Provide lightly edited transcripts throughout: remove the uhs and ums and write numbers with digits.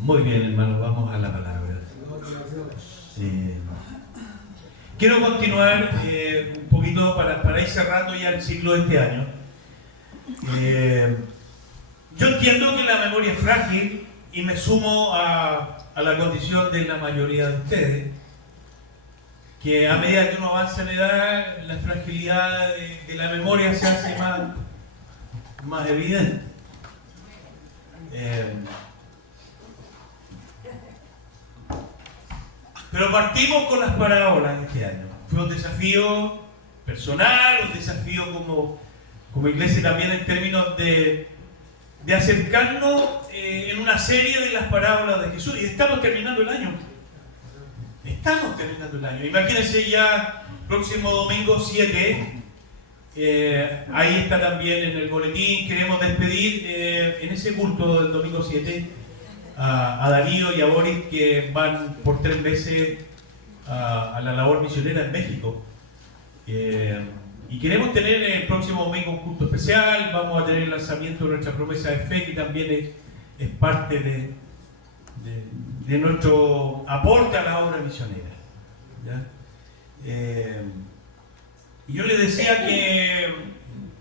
Muy bien, hermanos, vamos a la palabra. Quiero continuar un poquito para ir cerrando ya el ciclo de este año. Yo entiendo que la memoria es frágil y me sumo a la condición de la mayoría de ustedes, que a medida que uno avanza en edad, la fragilidad de la memoria se hace más evidente. Pero partimos con las parábolas este año. Fue un desafío personal, un desafío como iglesia también en términos de acercarnos en una serie de las parábolas de Jesús. Y estamos terminando el año. Imagínense ya, próximo domingo 7, ahí está también en el boletín. Queremos despedir en ese culto del domingo 7 a Darío y a Boris, que van por 3 veces a la labor misionera en México. Y queremos tener el próximo domingo un culto especial. Vamos a tener el lanzamiento de nuestra promesa de fe, que también es parte de nuestro aporte a la obra misionera. Y yo les decía que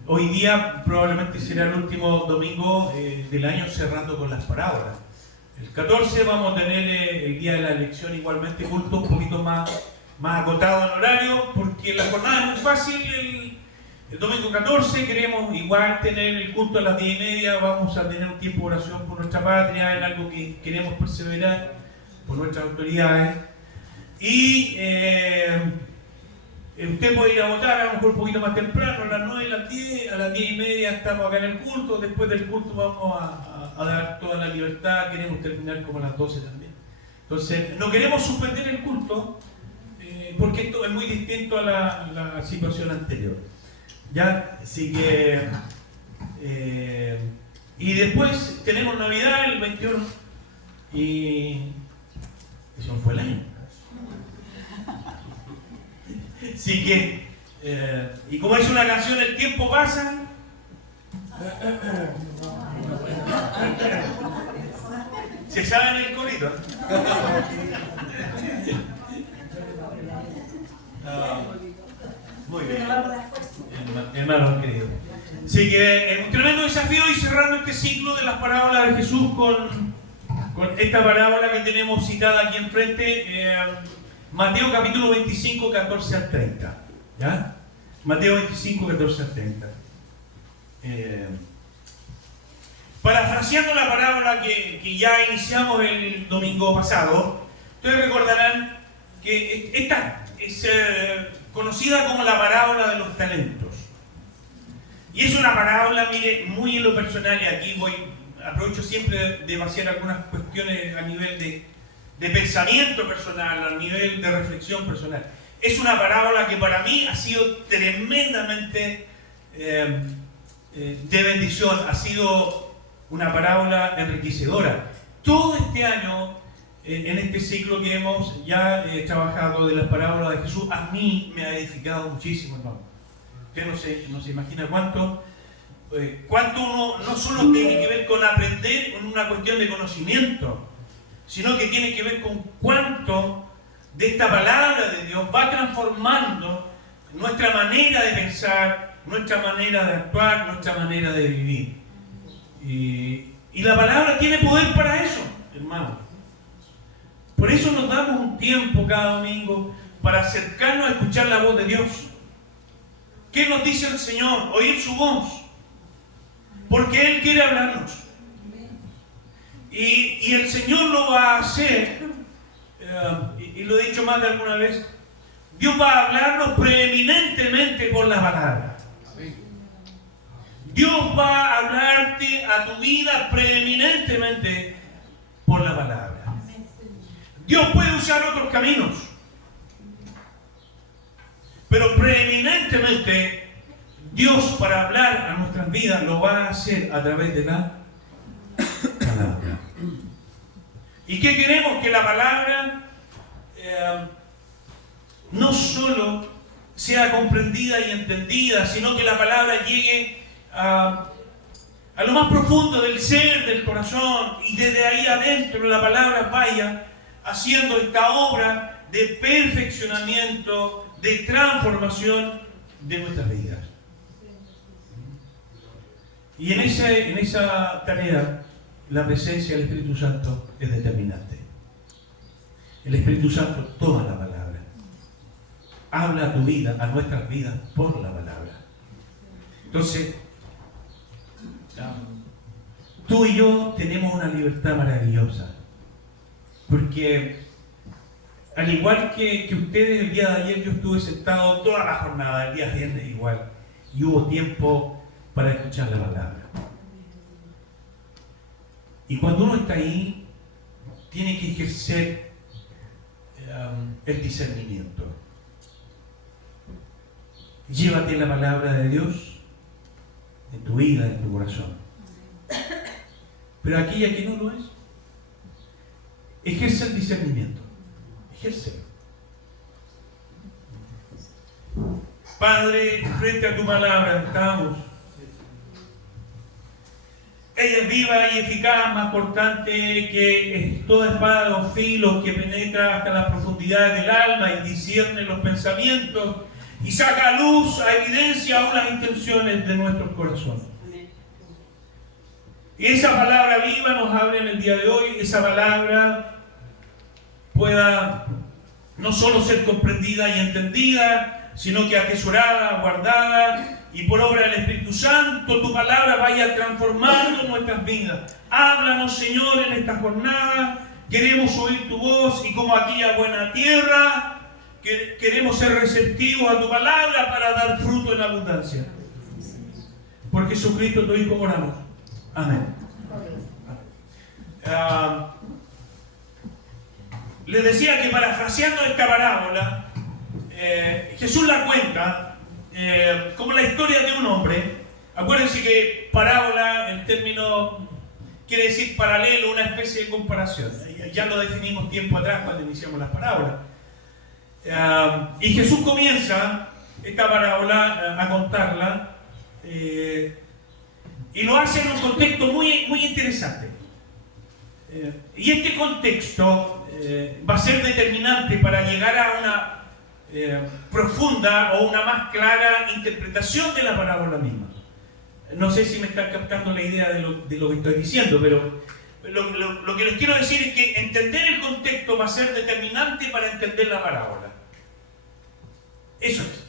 hoy día probablemente será el último domingo del año, cerrando con las parábolas. El 14 vamos a tener el día de la elección, igualmente culto un poquito más acotado en horario, porque la jornada es muy fácil. El domingo 14 queremos igual tener el culto a las 10:30, vamos a tener un tiempo de oración por nuestra patria, en algo que queremos perseverar por nuestras autoridades. Y usted puede ir a votar a lo mejor un poquito más temprano, a las 9, a las 10, a las 10:30 estamos acá en el culto. Después del culto vamos a dar toda la libertad, queremos terminar como a las 12 también. Entonces, no queremos suspender el culto, porque esto es muy distinto a la situación anterior. ¿Ya? Así que... y después tenemos Navidad el 21, y eso no fue el año. Así que, y como dice una canción, el tiempo pasa. ¿Se saben el corito? Muy bien, hermano querido. Así que es un tremendo desafío ir cerrando este ciclo de las parábolas de Jesús con esta parábola que tenemos citada aquí enfrente, Mateo capítulo 25, 14 al 30. ¿Ya? Mateo 25, 14 al 30. Parafraseando la parábola que ya iniciamos el domingo pasado, ustedes recordarán que esta es conocida como la parábola de los talentos. Y es una parábola, mire, muy en lo personal, y aquí aprovecho siempre de vaciar algunas cuestiones a nivel de pensamiento personal, a nivel de reflexión personal. Es una parábola que para mí ha sido tremendamente de bendición, ha sido una parábola enriquecedora. Todo este año, en este ciclo que hemos ya trabajado de las parábolas de Jesús, a mí me ha edificado muchísimo, hermano. Usted no se imagina cuánto uno no solo tiene que ver con aprender en una cuestión de conocimiento, sino que tiene que ver con cuánto de esta palabra de Dios va transformando nuestra manera de pensar, nuestra manera de actuar, nuestra manera de vivir. Y la palabra tiene poder para eso, hermano. Por eso nos damos un tiempo cada domingo para acercarnos a escuchar la voz de Dios. ¿Qué nos dice el Señor? Oír su voz. Porque Él quiere hablarnos. Y el Señor lo va a hacer, y lo he dicho más de alguna vez, Dios va a hablarnos preeminentemente por la palabra. Dios va a hablarte a tu vida preeminentemente por la palabra. Dios puede usar otros caminos, pero preeminentemente Dios, para hablar a nuestras vidas, lo va a hacer a través de la palabra. ¿Y qué queremos? Que la palabra no solo sea comprendida y entendida, sino que la palabra llegue a lo más profundo del ser, del corazón, y desde ahí adentro la palabra vaya haciendo esta obra de perfeccionamiento, de transformación de nuestras vidas. Y en esa tarea, la presencia del Espíritu Santo es determinante. El Espíritu Santo toma la palabra, habla a tu vida, a nuestras vidas, por la palabra. Entonces, tú y yo tenemos una libertad maravillosa, porque al igual que ustedes, el día de ayer yo estuve sentado toda la jornada, el día viernes igual, y hubo tiempo para escuchar la palabra. Y cuando uno está ahí, tiene que ejercer el discernimiento. Llévate la palabra de Dios en tu vida, en tu corazón. Pero aquella que no lo es, ejerce el discernimiento. Ejércelo. Padre, frente a tu palabra estamos. Ella es viva y eficaz, más cortante que toda espada de dos filos, que penetra hasta las profundidades del alma y discierne los pensamientos y saca a luz, a evidencia aún las intenciones de nuestros corazones. Y esa palabra viva nos habla en el día de hoy, esa palabra pueda no solo ser comprendida y entendida, sino que atesorada, guardada, y por obra del Espíritu Santo, tu palabra vaya transformando nuestras vidas. Háblanos, Señor, en esta jornada. Queremos oír tu voz y como aquella buena tierra, queremos ser receptivos a tu palabra para dar fruto en abundancia. Por Jesucristo, tu Hijo, oramos. Amén. Les decía que parafraseando esta parábola, Jesús la cuenta como la historia de un hombre. Acuérdense que parábola, el término quiere decir paralelo, una especie de comparación. Ya lo definimos tiempo atrás cuando iniciamos las parábolas. Y Jesús comienza esta parábola a contarla y lo hace en un contexto muy, muy interesante. Y este contexto va a ser determinante para llegar a una profunda o una más clara interpretación de la parábola misma. No sé si me están captando la idea de lo que estoy diciendo, pero lo que les quiero decir es que entender el contexto va a ser determinante para entender la parábola. Eso es.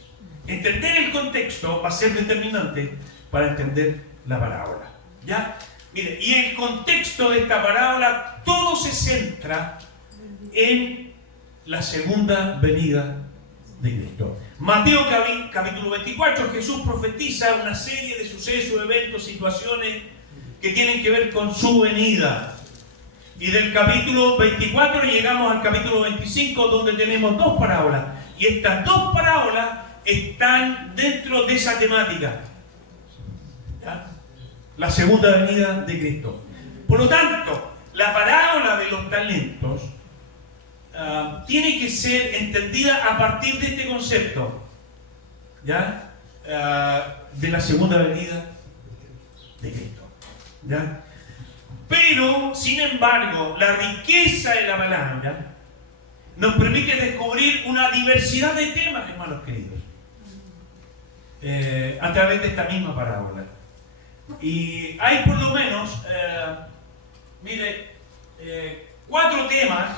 Entender el contexto va a ser determinante para entender la parábola. ¿Ya? Mire, y el contexto de esta parábola, todo se centra en la segunda venida de Cristo. Mateo capítulo 24, Jesús profetiza una serie de sucesos, eventos, situaciones que tienen que ver con su venida. Y del capítulo 24 llegamos al capítulo 25, donde tenemos dos parábolas. Y estas dos parábolas están dentro de esa temática. ¿Ya? La segunda venida de Cristo. Por lo tanto, la parábola de los talentos tiene que ser entendida a partir de este concepto, ¿ya? De la segunda venida de Cristo, ¿ya? Pero, sin embargo, la riqueza de la palabra nos permite descubrir una diversidad de temas, hermanos queridos, a través de esta misma parábola. Y hay por lo menos, cuatro temas.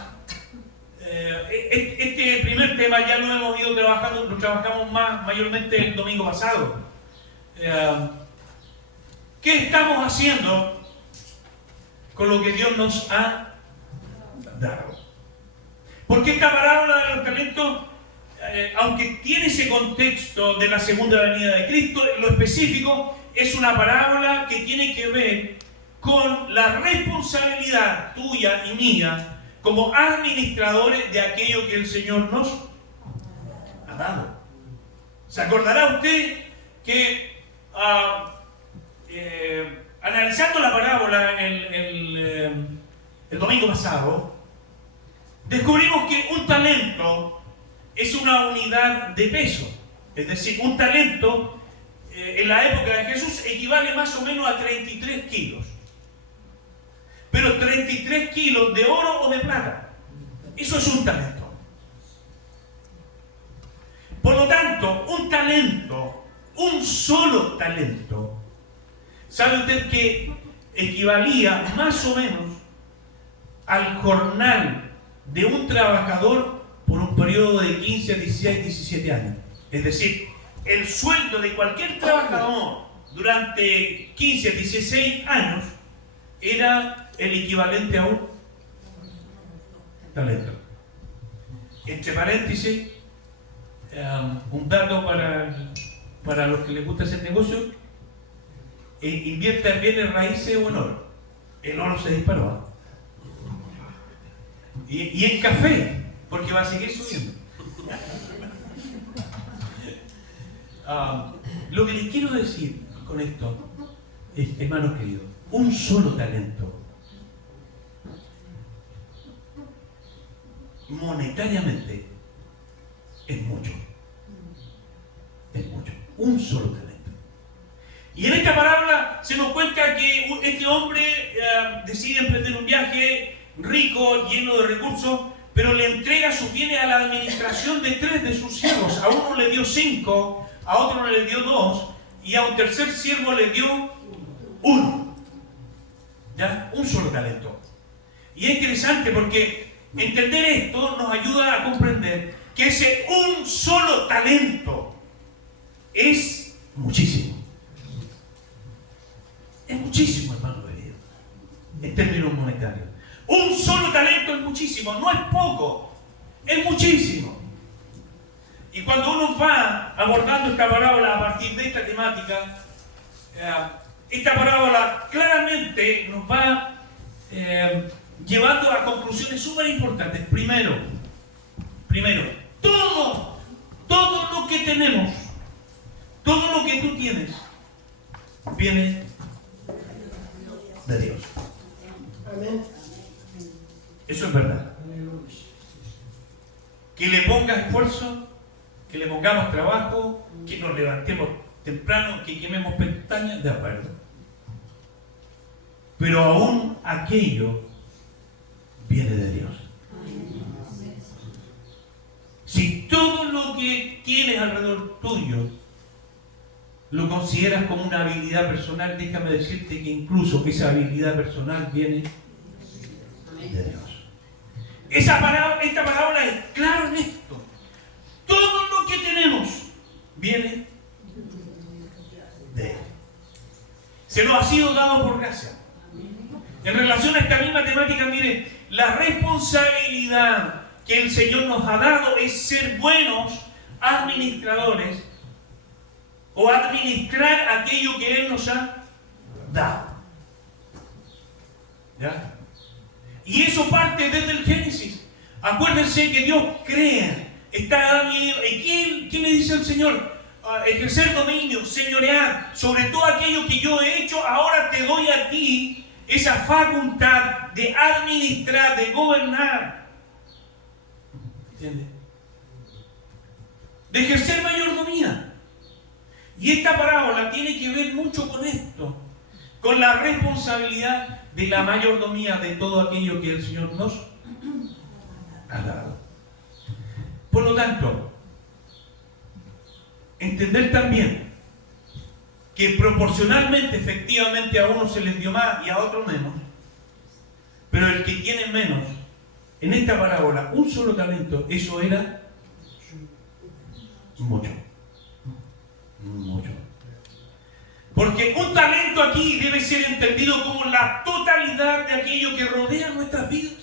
Este primer tema ya lo hemos ido trabajando, lo trabajamos mayormente el domingo pasado. ¿Qué estamos haciendo con lo que Dios nos ha dado? Porque esta parábola de los talentos, aunque tiene ese contexto de la segunda venida de Cristo, en lo específico es una parábola que tiene que ver con la responsabilidad tuya y mía como administradores de aquello que el Señor nos ha dado. ¿Se acordará usted que analizando la parábola el domingo pasado, descubrimos que un talento es una unidad de peso? Es decir, un talento en la época de Jesús equivale más o menos a 33 kilos. Pero 33 kilos de oro o de plata. Eso es un talento. Por lo tanto, un talento, un solo talento, ¿sabe usted que equivalía más o menos al jornal de un trabajador por un periodo de 15 a 16, 17 años? Es decir, el sueldo de cualquier trabajador durante 15 a 16 años era el equivalente a un talento. Entre paréntesis, un dato para los que les gusta hacer negocios: invierte en bienes raíces o en oro. El oro se disparó. Y en café, porque va a seguir subiendo. Lo que les quiero decir con esto, hermanos queridos, un solo talento, monetariamente, es mucho. Es mucho. Un solo talento. Y en esta parábola se nos cuenta que este hombre decide emprender un viaje rico, lleno de recursos, pero le entrega sus bienes a la administración de 3 de sus siervos. A uno le dio 5, a otro le dio 2, y a un tercer siervo le dio 1. ¿Ya? Un solo talento. Y es interesante porque entender esto nos ayuda a comprender que ese un solo talento es muchísimo. Es muchísimo, hermano querido, en términos monetarios. Un solo talento es muchísimo, no es poco, es muchísimo. Y cuando uno va abordando esta parábola a partir de esta temática, esta parábola claramente nos va llevando a conclusiones súper importantes. Primero, todo lo que tenemos, todo lo que tú tienes, viene de Dios. Amén. Eso es verdad. Que le pongas esfuerzo, que le pongamos trabajo, que nos levantemos temprano, que quememos pestañas, de acuerdo. Pero aún aquello viene de Dios. Si todo lo que tienes alrededor tuyo lo consideras como una habilidad personal, déjame decirte que incluso esa habilidad personal viene de Dios. Esta parábola es clara en esto. Todo lo que tenemos viene de Él. Se nos ha sido dado por gracia. En relación a esta misma temática, miren, la responsabilidad que el Señor nos ha dado es ser buenos administradores o administrar aquello que Él nos ha dado. ¿Ya? Y eso parte desde el Génesis. Acuérdense que Dios crea. ¿Y quién le dice al Señor? Ejercer dominio, señorear sobre todo aquello que yo he hecho. Ahora te doy a ti esa facultad de administrar, de gobernar. ¿Entiendes? De ejercer mayordomía. Y esta parábola tiene que ver mucho con esto, con la responsabilidad de la mayordomía de todo aquello que el Señor nos ha dado. Por lo tanto, entender también que proporcionalmente, efectivamente, a uno se les dio más y a otro menos, pero el que tiene menos, en esta parábola, un solo talento, eso era mucho. Mucho. Porque un talento aquí debe ser entendido como la totalidad de aquello que rodea nuestras vidas.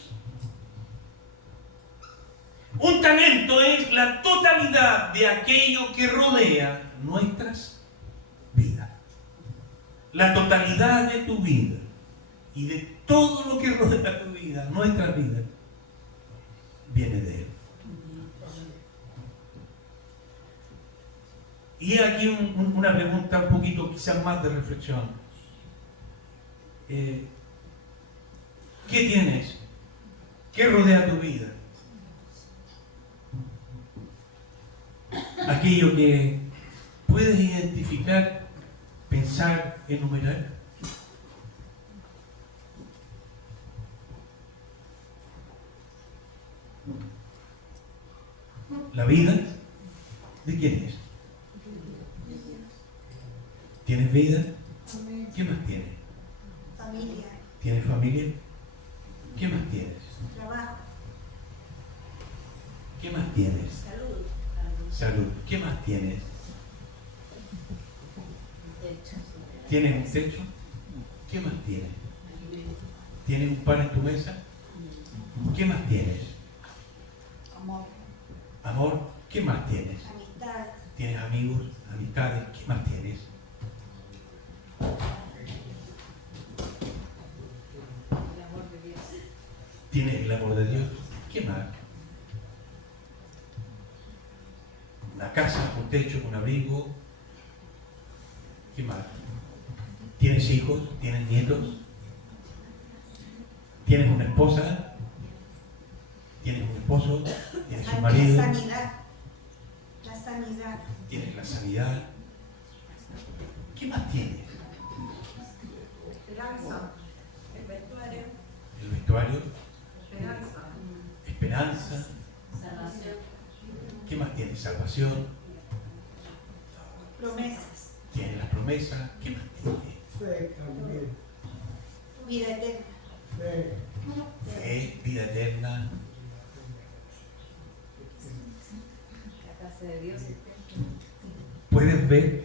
Un talento es la totalidad de aquello que rodea nuestras vidas. La totalidad de tu vida y de todo lo que rodea tu vida, nuestras vidas, viene de Él. Y aquí una pregunta un poquito quizás más de reflexión. ¿Qué tienes? ¿Qué rodea tu vida? Aquello que ¿Puedes identificar, pensar, enumerar? ¿La vida de quién es? ¿Tienes vida? ¿Qué más tienes? Familia. ¿Tienes familia? ¿Qué más tienes? Trabajo. ¿Qué más tienes? Salud. Salud. ¿Qué más tienes? ¿Tienes un techo? ¿Qué más tienes? ¿Tienes un pan en tu mesa? ¿Qué más tienes? Amor. Amor. ¿Qué más tienes? Amistad. ¿Tienes amigos, amistades? ¿Qué más tienes? ¿Tienes el amor de Dios? ¿Qué más? Una casa, un techo, un abrigo. ¿Qué más? ¿Tienes hijos? ¿Tienes nietos? ¿Tienes una esposa? ¿Tienes un esposo? ¿Tienes un marido? La sanidad. La sanidad. ¿Tienes la sanidad? ¿Qué más tienes? Esperanza. El vestuario. El vestuario, Esperanza. esperanza. Salvación. ¿Qué más tienes? Salvación. Promesas. Tienes las promesas. ¿Qué más tienes? Fe también. Vida eterna. Fe. Fe, vida eterna. La casa de Dios. ¿Puedes ver?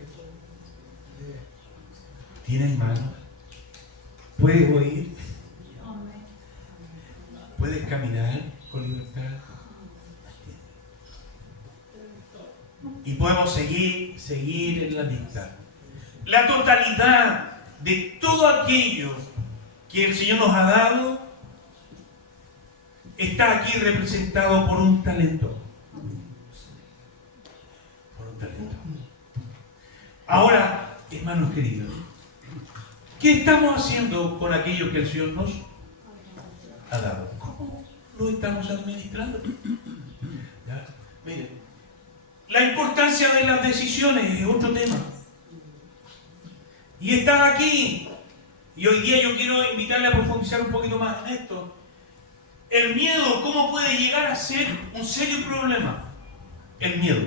¿Tienes manos? ¿Puedes oír? Amén. ¿Puedes caminar con libertad? Y podemos seguir en la lista. La totalidad de todo aquello que el Señor nos ha dado está aquí representado por un talento. Por un talento. Ahora, hermanos queridos, ¿qué estamos haciendo con aquello que el Señor nos ha dado? ¿Cómo lo estamos administrando? ¿Ya? Miren, la importancia de las decisiones es otro tema. Y estar aquí, y hoy día yo quiero invitarle a profundizar un poquito más en esto. El miedo, ¿cómo puede llegar a ser un serio problema? El miedo.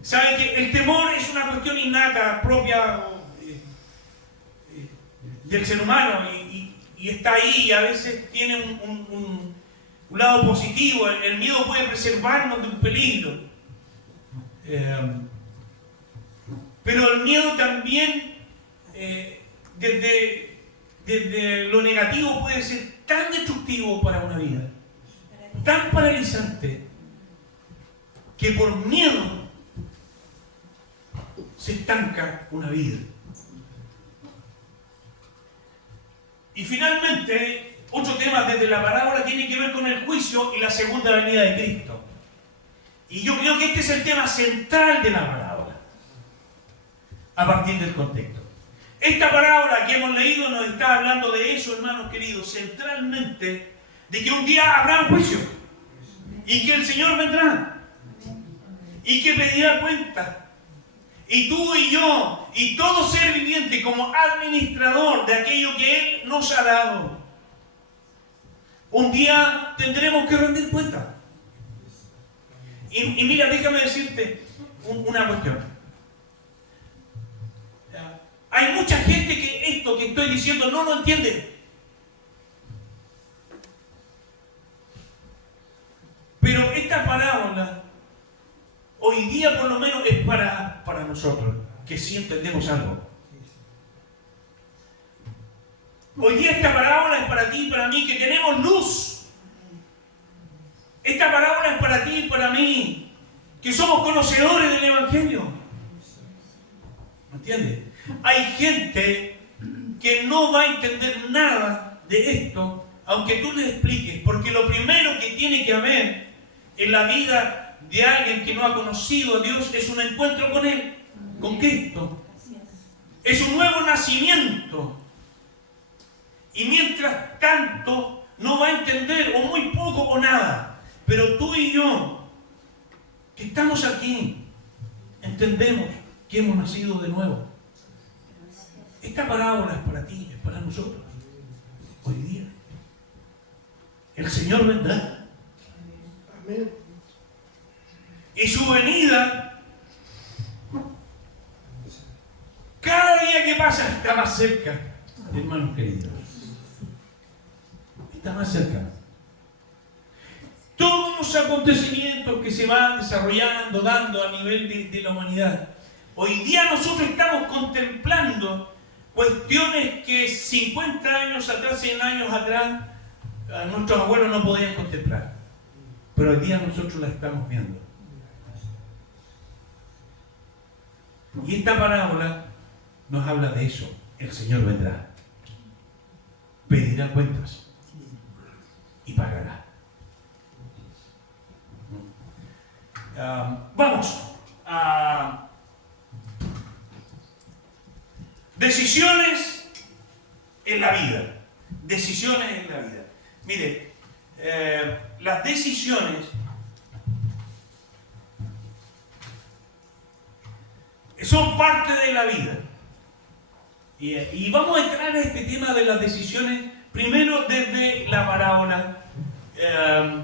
¿Saben que el temor es una cuestión innata, propia del ser humano? Y está ahí, y a veces tiene un lado positivo. El miedo puede preservarnos de un peligro. Pero el miedo también, desde lo negativo, puede ser tan destructivo para una vida, tan paralizante, que por miedo se estanca una vida. Y finalmente, otro tema desde la parábola tiene que ver con el juicio y la segunda venida de Cristo. Y yo creo que este es el tema central de la parábola, a partir del contexto. Esta parábola que hemos leído nos está hablando de eso, hermanos queridos, centralmente, de que un día habrá un juicio, y que el Señor vendrá, y que pedirá cuenta. Y tú y yo, y todo ser viviente, como administrador de aquello que Él nos ha dado, un día tendremos que rendir cuenta. Y mira, déjame decirte una cuestión. Hay mucha gente que esto que estoy diciendo no lo entiende. Pero esta parábola, hoy día por lo menos, es para nosotros, que sí entendemos algo. Hoy día esta parábola es para ti y para mí, que tenemos luz. Esta parábola es para ti y para mí, que somos conocedores del Evangelio. ¿Me entiendes? Hay gente que no va a entender nada de esto, aunque tú les expliques, porque lo primero que tiene que haber en la vida de alguien que no ha conocido a Dios es un encuentro con Él, con Cristo. Es un nuevo nacimiento. Y mientras tanto no va a entender o muy poco o nada. Pero tú y yo, que estamos aquí, entendemos que hemos nacido de nuevo. Esta parábola es para ti, es para nosotros. Hoy día. El Señor vendrá. Amén. Y su venida, cada día que pasa, está más cerca, hermanos queridos. Está más cerca. Todos los acontecimientos que se van desarrollando, dando a nivel de la humanidad. Hoy día nosotros estamos contemplando cuestiones que 50 años atrás, 100 años atrás, nuestros abuelos no podían contemplar. Pero hoy día nosotros las estamos viendo. Y esta parábola nos habla de eso. El Señor vendrá. Pedirá cuentas. Y pagará. Vamos a decisiones en la vida. Decisiones en la vida. Mire, las decisiones son parte de la vida. Y vamos a entrar en este tema de las decisiones primero desde la parábola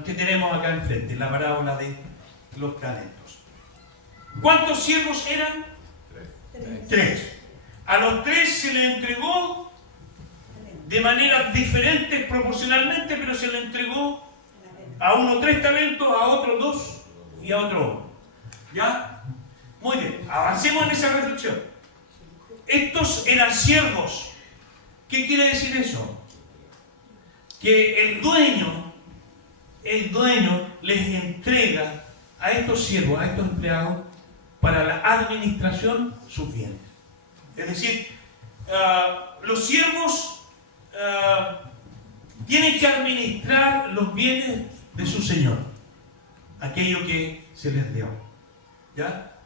que tenemos acá enfrente, la parábola de los talentos. ¿Cuántos siervos eran? Tres. A los tres se les entregó de maneras diferentes proporcionalmente, pero se les entregó a uno 3 talentos, a otro 2 y a otro 1. ¿Ya? Muy bien, avancemos en esa reflexión. Estos eran siervos. ¿Qué quiere decir eso? Que el dueño les entrega a estos siervos, a estos empleados, para la administración sus bienes. Es decir, los siervos tienen que administrar los bienes de su señor, aquello que se les dio. ¿Ya?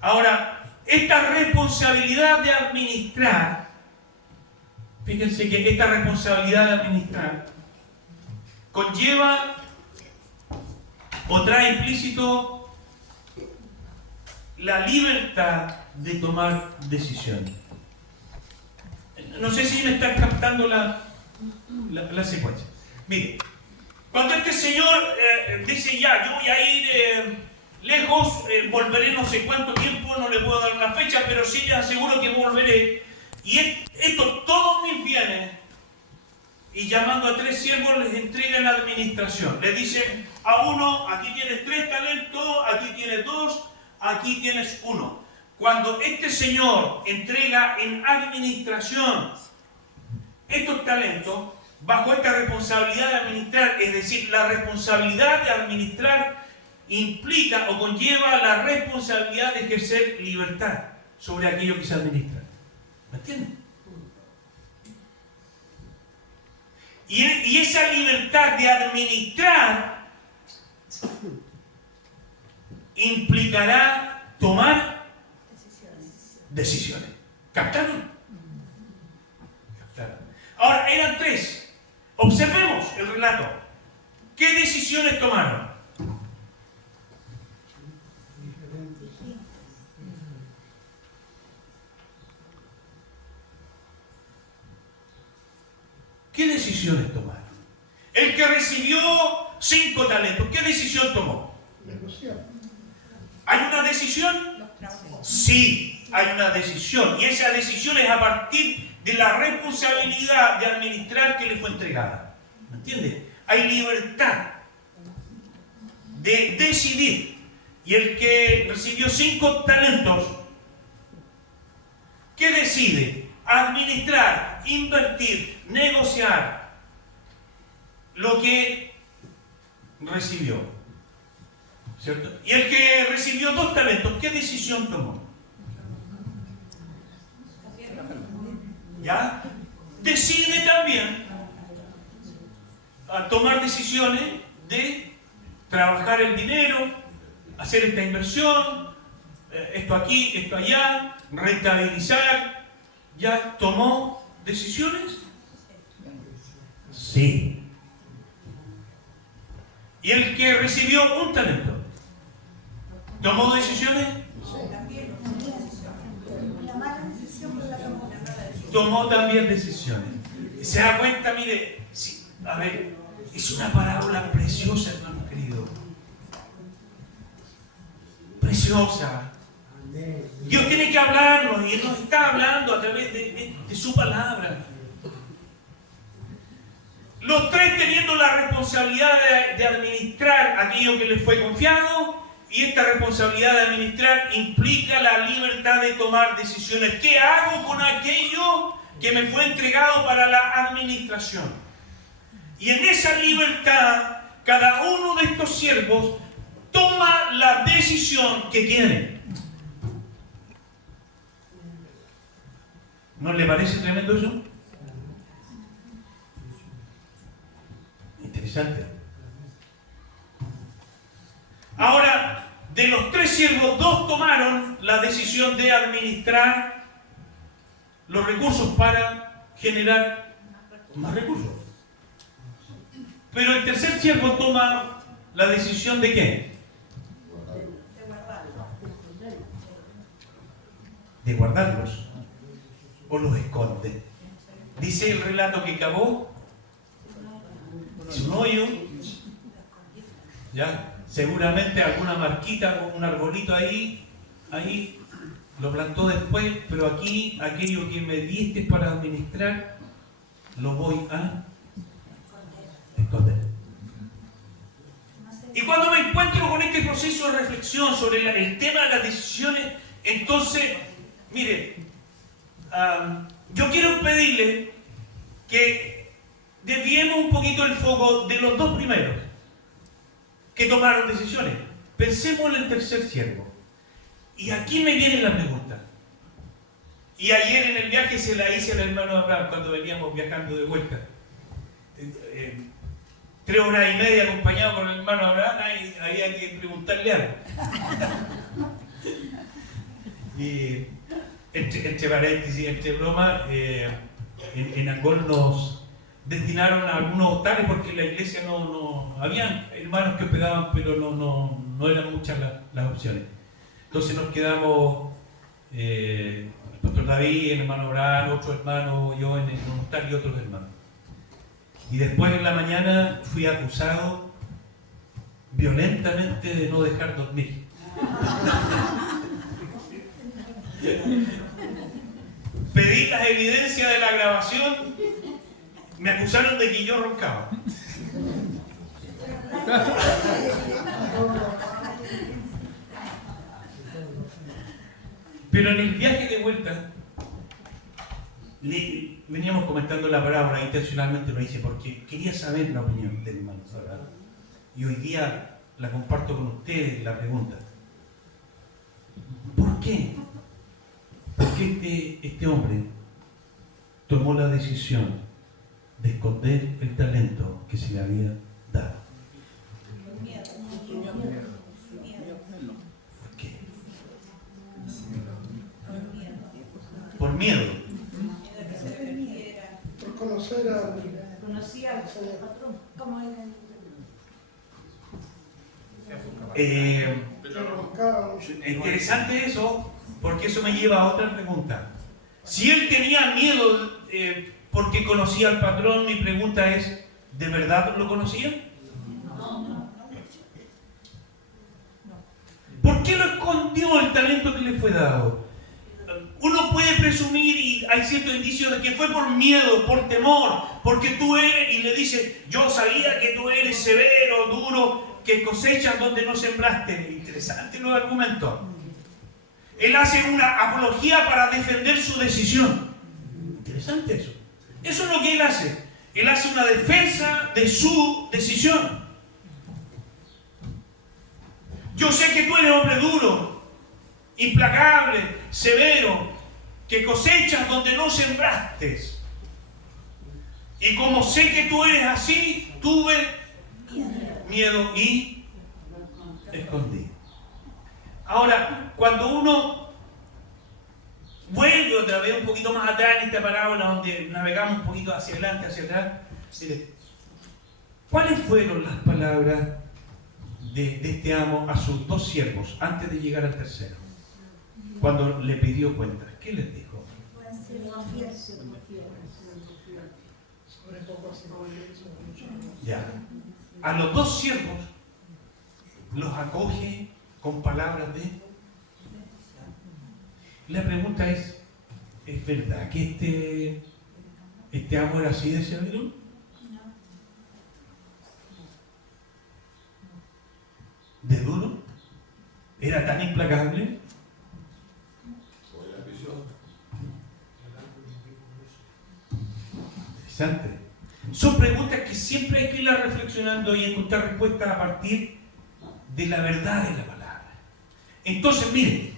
Ahora, esta responsabilidad de administrar, fíjense que esta responsabilidad de administrar conlleva o trae implícito la libertad de tomar decisiones. No sé si me están captando la secuencia. Mire, cuando este señor dice ya, yo voy a ir lejos, volveré no sé cuánto tiempo, no le puedo dar una fecha, pero sí les aseguro que volveré. Y esto, todos mis bienes, y llamando a 3 siervos, les entrega la administración. Les dicen a uno, aquí tienes 3 talentos, aquí tienes 2, aquí tienes 1. Cuando este señor entrega en administración estos talentos, bajo esta responsabilidad de administrar, es decir, la responsabilidad de administrar implica o conlleva la responsabilidad de ejercer libertad sobre aquello que se administra. ¿Me entienden? Y esa libertad de administrar implicará tomar decisiones. ¿Captaron? Captaron. Ahora, eran 3. Observemos el relato. ¿Qué decisiones tomaron? ¿Qué decisiones tomaron? El que recibió 5 talentos, ¿qué decisión tomó? Negociar. ¿Hay una decisión? Sí, hay una decisión. Y esa decisión es a partir de la responsabilidad de administrar que le fue entregada. ¿Me entiende? Hay libertad de decidir. Y el que recibió 5 talentos, ¿qué decide? Administrar, invertir, negociar lo que recibió. ¿Cierto? Y el que recibió 2 talentos, ¿qué decisión tomó? ¿Ya? Decide también a tomar decisiones de trabajar el dinero, hacer esta inversión, esto aquí, esto allá, rentabilizar. ¿Ya tomó decisiones? Sí. ¿Y el que recibió 1 talento? ¿Tomó decisiones? También la mala decisión que la tomó. Tomó también decisiones. Se da cuenta, mire, sí, a ver, es una parábola preciosa, hermano querido. Preciosa. Dios tiene que hablarnos y Él nos está hablando a través de su palabra. Los tres teniendo la responsabilidad de administrar aquello que les fue confiado, y esta responsabilidad de administrar implica la libertad de tomar decisiones. ¿Qué hago con aquello que me fue entregado para la administración? Y en esa libertad, cada uno de estos siervos toma la decisión que quiere. ¿No le parece tremendo eso? Interesante. Ahora, de los tres siervos, dos tomaron la decisión de administrar los recursos para generar más recursos. Pero el tercer siervo toma la decisión de ¿qué? De guardarlos. O los esconde. Dice el relato que cavó un hoyo, ya, seguramente alguna marquita con un arbolito ahí lo plantó después, pero aquí aquello que me diste para administrar lo voy a esconder. Y cuando me encuentro con este proceso de reflexión sobre el tema de las decisiones, entonces, mire, yo quiero pedirle que desviemos un poquito el foco de los dos primeros que tomaron decisiones. Pensemos en el tercer siervo. Y aquí me viene la pregunta. Y ayer en el viaje se la hice al hermano Abraham cuando veníamos viajando de vuelta. 3 horas y media acompañado con el hermano Abraham, y había que preguntarle algo. Y entre paréntesis, entre bromas, en Angol nos destinaron a algunos hostales porque en la iglesia no habían hermanos que hospedaban, pero no eran muchas las opciones. Entonces nos quedamos el pastor David, el hermano Abraham, otro hermano, yo en un hostal y otros hermanos. Y después en la mañana fui acusado violentamente de no dejar dormir. Pedí las evidencias de la grabación, me acusaron de que yo roncaba. Pero en el viaje de vuelta, veníamos comentando la parábola, intencionalmente lo hice porque quería saber la opinión del hermano, ¿verdad? Y hoy día la comparto con ustedes, la pregunta. ¿Por qué? ¿Por qué este hombre tomó la decisión de esconder el talento que se le había dado? ¿Por qué? Por miedo. Por conocer al patrón. ¿Cómo era el? Interesante eso, porque eso me lleva a otra pregunta. Si él tenía miedo porque conocía al patrón, mi pregunta es, ¿de verdad lo conocía? No. ¿Por qué lo escondió el talento que le fue dado? Uno puede presumir, y hay ciertos indicios de que fue por miedo, por temor, porque tú eres, y le dice, yo sabía que tú eres severo, duro, que cosechas donde no sembraste. Interesante los argumentos. Él hace una apología para defender su decisión. Interesante eso. Eso es lo que él hace. Él hace una defensa de su decisión. Yo sé que tú eres hombre duro, implacable, severo, que cosechas donde no sembraste. Y como sé que tú eres así, tuve miedo y escondí. Ahora, cuando uno vuelve otra vez un poquito más atrás en esta parábola, donde navegamos un poquito hacia adelante, hacia atrás, mire, ¿cuáles fueron las palabras de este amo a sus dos siervos antes de llegar al tercero? cuando le pidió cuentas? ¿Qué les dijo? Buen siervo fiel. Sobre poco hace sobre mucho. Ya. A los dos siervos los acoge con palabras de... La pregunta es verdad que este amo era así de severo? ¿De duro? ¿Era tan implacable? Interesante. Son preguntas que siempre hay que irlas reflexionando y encontrar respuestas a partir de la verdad de la palabra. Entonces, miren,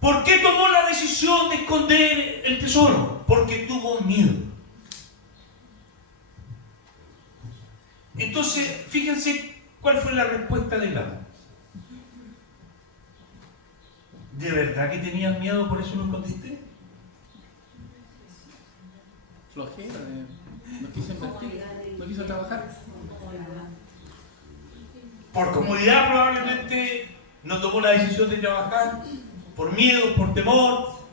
¿por qué tomó la decisión de esconder el tesoro? Porque tuvo miedo. Entonces, fíjense cuál fue la respuesta del amo. ¿De verdad que tenías miedo, por eso lo escondiste? Flojera, no quiso invertir, no quiso trabajar. Por comodidad probablemente no tomó la decisión de trabajar, por miedo, por temor.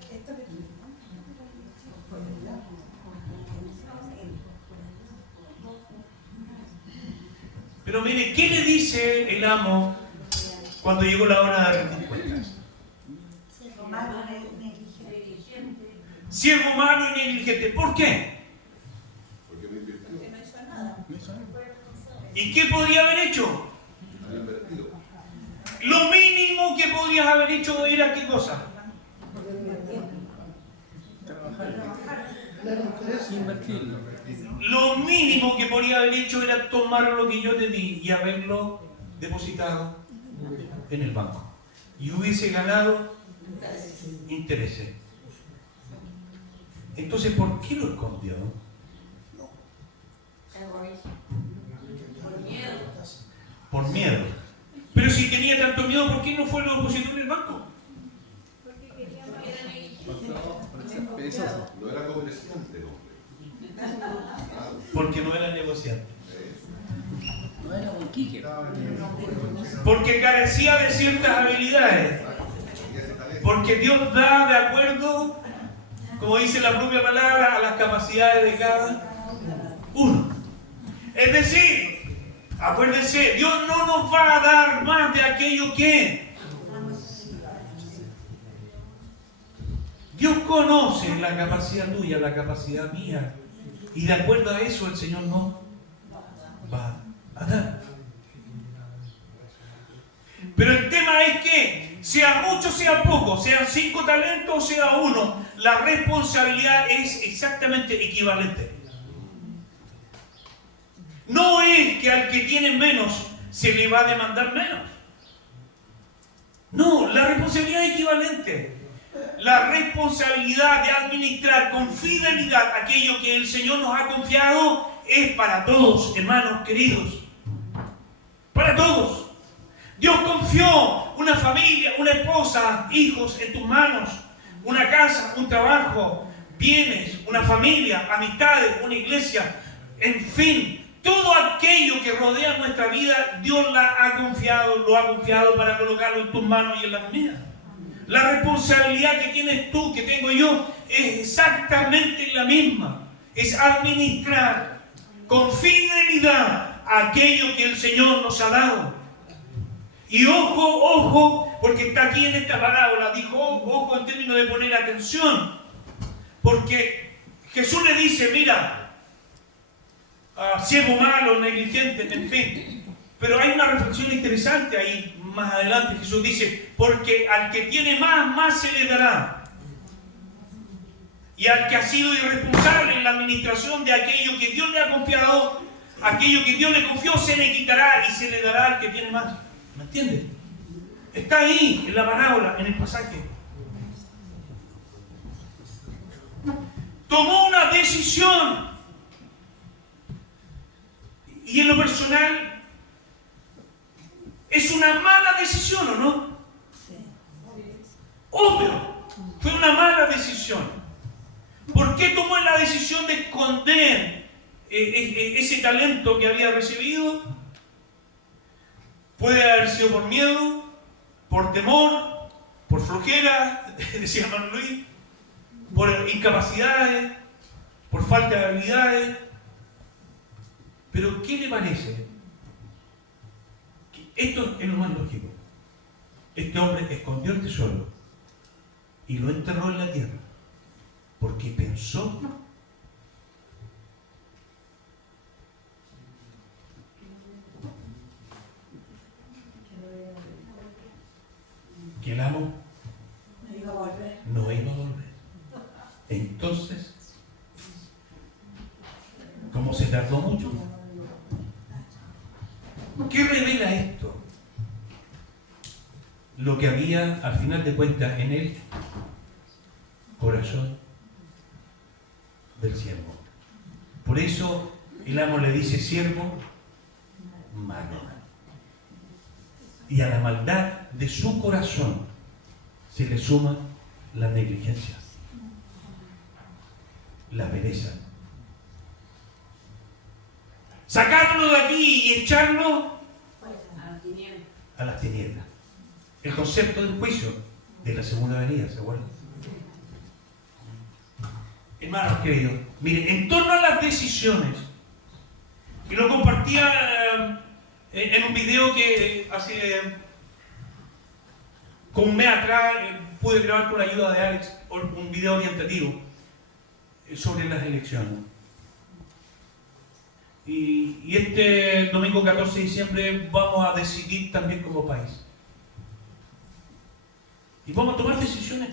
Pero mire, ¿qué le dice el amo cuando llegó la hora de rendir cuentas? Siervo malo, negligente. Siervo malo y negligente. ¿Por qué? Porque no hizo nada. ¿Y qué podría haber hecho? Lo mínimo que podrías haber hecho era ¿qué cosa? Trabajar, Ganar interés. invertirlo. Lo mínimo que podría haber hecho era tomar lo que yo te di y haberlo depositado en el banco. Y hubiese ganado intereses. Entonces, ¿por qué lo escondió? Por miedo. Pero si tenía tanto miedo, ¿por qué no fue lo depositó en el banco? Por ser perezoso. No era comerciante, hombre. Porque no era negociante. No era un quique. Porque carecía de ciertas habilidades. Porque Dios da de acuerdo, como dice la propia palabra, a las capacidades de cada uno. Es decir, acuérdense, Dios no nos va a dar más de aquello que Dios conoce la capacidad tuya, la capacidad mía. Y de acuerdo a eso el Señor nos va a dar. Pero el tema es que, sea mucho, sea poco, sean 5 talentos o sea 1, la responsabilidad es exactamente equivalente. No es que al que tiene menos se le va a demandar menos. No, la responsabilidad es equivalente. La responsabilidad de administrar con fidelidad aquello que el Señor nos ha confiado es para todos, hermanos queridos. Para todos. Dios confió una familia, una esposa, hijos en tus manos, una casa, un trabajo, bienes, una familia, amistades, una iglesia, en fin. Todo aquello que rodea nuestra vida, Dios lo ha confiado para colocarlo en tus manos y en las mías. La responsabilidad que tienes tú, que tengo yo, es exactamente la misma. Es administrar con fidelidad aquello que el Señor nos ha dado. Y ojo, porque está aquí en esta parábola, dijo ojo en términos de poner atención. Porque Jesús le dice, mira, siervo malo, negligente, en fin. Pero hay una reflexión interesante ahí más adelante. Jesús dice, porque al que tiene más se le dará. Y al que ha sido irresponsable en la administración de aquello que Dios le ha confiado, aquello que Dios le confió, se le quitará y se le dará al que tiene más. ¿Me entiendes? Está ahí en la parábola, en el pasaje. Tomó una decisión. Y en lo personal, ¿es una mala decisión o no? Obvio, fue una mala decisión. ¿Por qué tomó la decisión de esconder ese talento que había recibido? Puede haber sido por miedo, por temor, por flojera, decía hermano Luis, por incapacidades, por falta de habilidades. Pero ¿qué le parece? Que esto es lo más lógico. Este hombre escondió el tesoro y lo enterró en la tierra porque pensó que el amo No iba a volver. no iba a volver. Entonces, como se tardó mucho, ¿qué revela esto? Lo que había al final de cuentas en el corazón del siervo. Por eso el amo le dice siervo malo. Y a la maldad de su corazón se le suma la negligencia, la pereza. Sacarlo de aquí y echarlo a las tinieblas. El concepto del juicio de la segunda venida, ¿se acuerdan? Hermanos queridos, miren, en torno a las decisiones, y lo compartía en un video que hace con un mes atrás pude grabar con la ayuda de Alex un video orientativo sobre las elecciones. Y este domingo 14 de diciembre vamos a decidir también como país. Y vamos a tomar decisiones.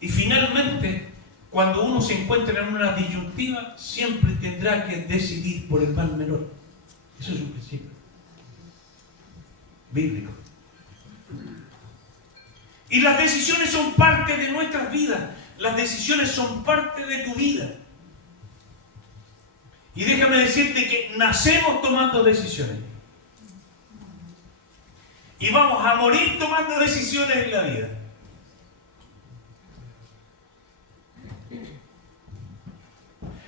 Y finalmente, cuando uno se encuentra en una disyuntiva, siempre tendrá que decidir por el mal menor. Eso es un principio bíblico. Y las decisiones son parte de nuestras vidas. Las decisiones son parte de tu vida. Y déjame decirte que nacemos tomando decisiones. Y vamos a morir tomando decisiones en la vida.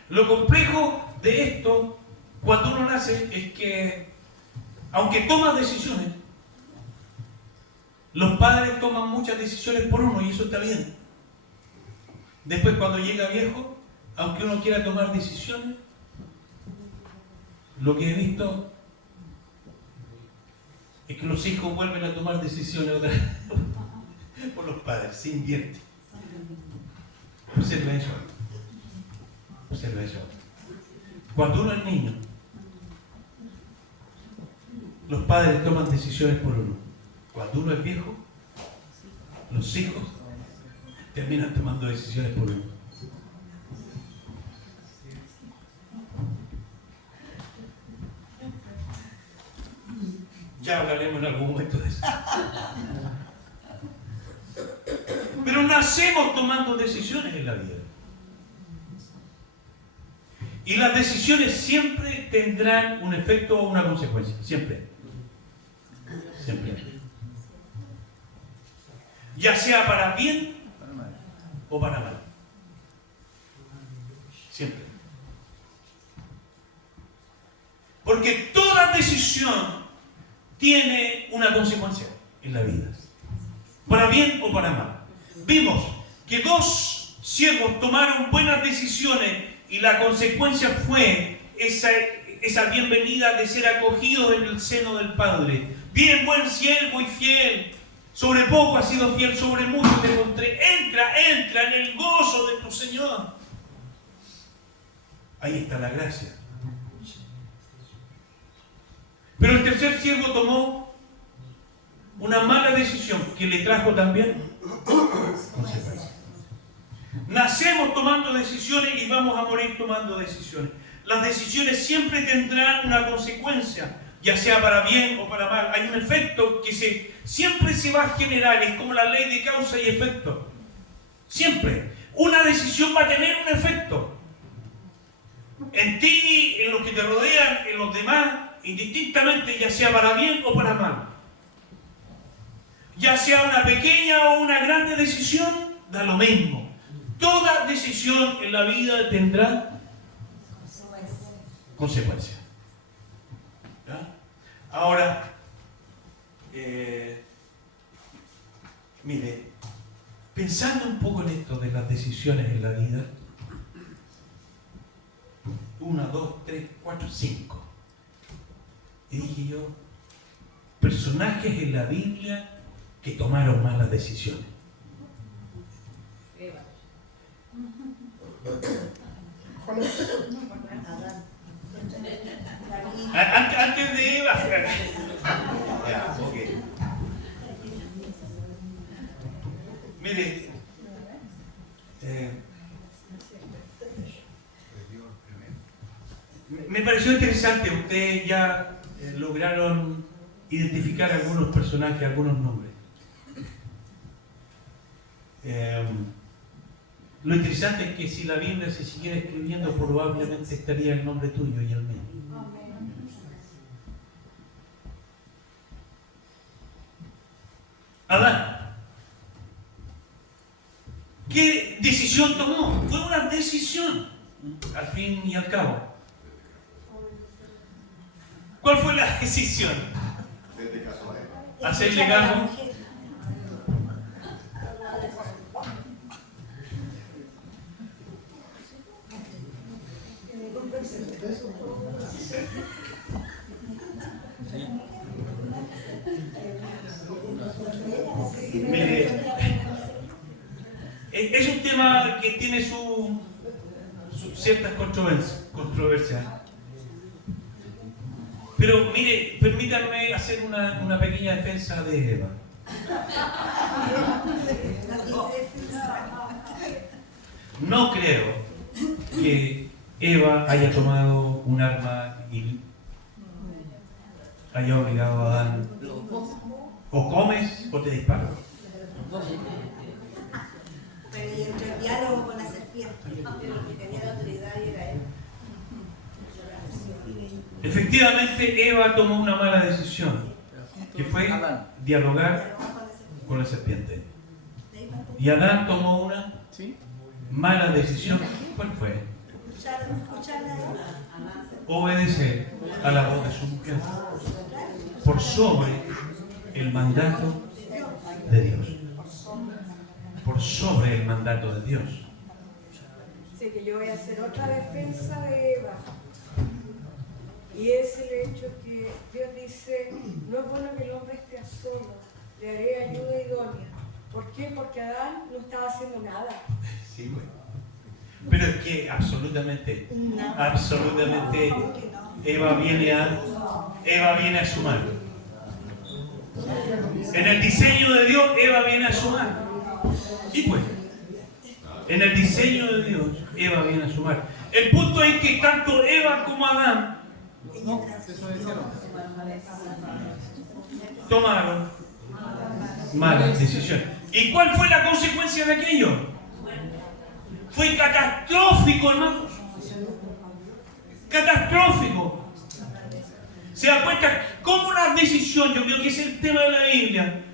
Lo complejo de esto, cuando uno nace, es que, aunque tomas decisiones, los padres toman muchas decisiones por uno y eso está bien. Después, cuando llega viejo, aunque uno quiera tomar decisiones, lo que he visto es que los hijos vuelven a tomar decisiones otra vez por los padres, se invierte. Observa eso. Observa eso. Cuando uno es niño, los padres toman decisiones por uno. Cuando uno es viejo, los hijos terminan tomando decisiones por uno. Ya hablaremos en algún momento de eso. Pero nacemos tomando decisiones en la vida. Y las decisiones siempre tendrán un efecto o una consecuencia. Siempre. Siempre. Ya sea para bien o para mal. Siempre. Porque toda decisión tiene una consecuencia en la vida. Para bien o para mal. Vimos que dos ciegos tomaron buenas decisiones y la consecuencia fue esa bienvenida de ser acogidos en el seno del Padre. Bien, buen siervo y fiel. Sobre poco has sido fiel, sobre mucho te pondré. Entra en el gozo de tu Señor. Ahí está la gracia. Pero el tercer siervo tomó una mala decisión que le trajo también consecuencias. Nacemos tomando decisiones y vamos a morir tomando decisiones. Las decisiones siempre tendrán una consecuencia, ya sea para bien o para mal. Hay un efecto que siempre se va a generar, es como la ley de causa y efecto. Siempre. Una decisión va a tener un efecto. En ti, en los que te rodean, en los demás, indistintamente, ya sea para bien o para mal. Ya sea una pequeña o una grande decisión, da lo mismo. Toda decisión en la vida tendrá consecuencias. Ahora, mire, pensando un poco en esto de las decisiones en la vida, 1, 2, 3, 4, 5. Y dije yo, personajes en la Biblia que tomaron malas decisiones. Eva. Antes de Eva. Ya, ok. Mire, me pareció interesante. Ustedes ya lograron identificar algunos personajes, algunos nombres. Lo interesante es que si la Biblia se siguiera escribiendo, probablemente estaría el nombre tuyo y el mío. Adán, ¿qué decisión tomó? Fue una decisión, al fin y al cabo. ¿Cuál fue la decisión? Hacerle caso. Mire, es un tema que tiene su ciertas controversias. Pero mire, permítanme hacer una pequeña defensa de Eva. No creo que Eva haya tomado un arma y haya obligado a Adán: o comes o te disparo. Pero y entre el diálogo con la serpiente. Pero el que tenía la autoridad era él. Efectivamente, Eva tomó una mala decisión, que fue dialogar con la serpiente. Y Adán tomó una ¿Sí? mala decisión. ¿Cuál fue? Obedecer a la voz de su mujer por sobre el mandato de Dios. Por sobre el mandato de Dios. Así que yo voy a hacer otra defensa de Eva. Y es el hecho que Dios dice: no es bueno que el hombre esté solo, le haré ayuda idónea. ¿Por qué? Porque Adán no estaba haciendo nada. Sí, bueno. Pero es que absolutamente Eva viene a sumar. En el diseño de Dios, Eva viene a sumar. Y pues, en el diseño de Dios, Eva viene a sumar. El punto es que tanto Eva como Adán tomaron malas decisiones. ¿Y cuál fue la consecuencia de aquello? Fue catastrófico, hermanos. Catastrófico. ¿Se da cuenta cómo una decisión, yo creo que es el tema de la Biblia,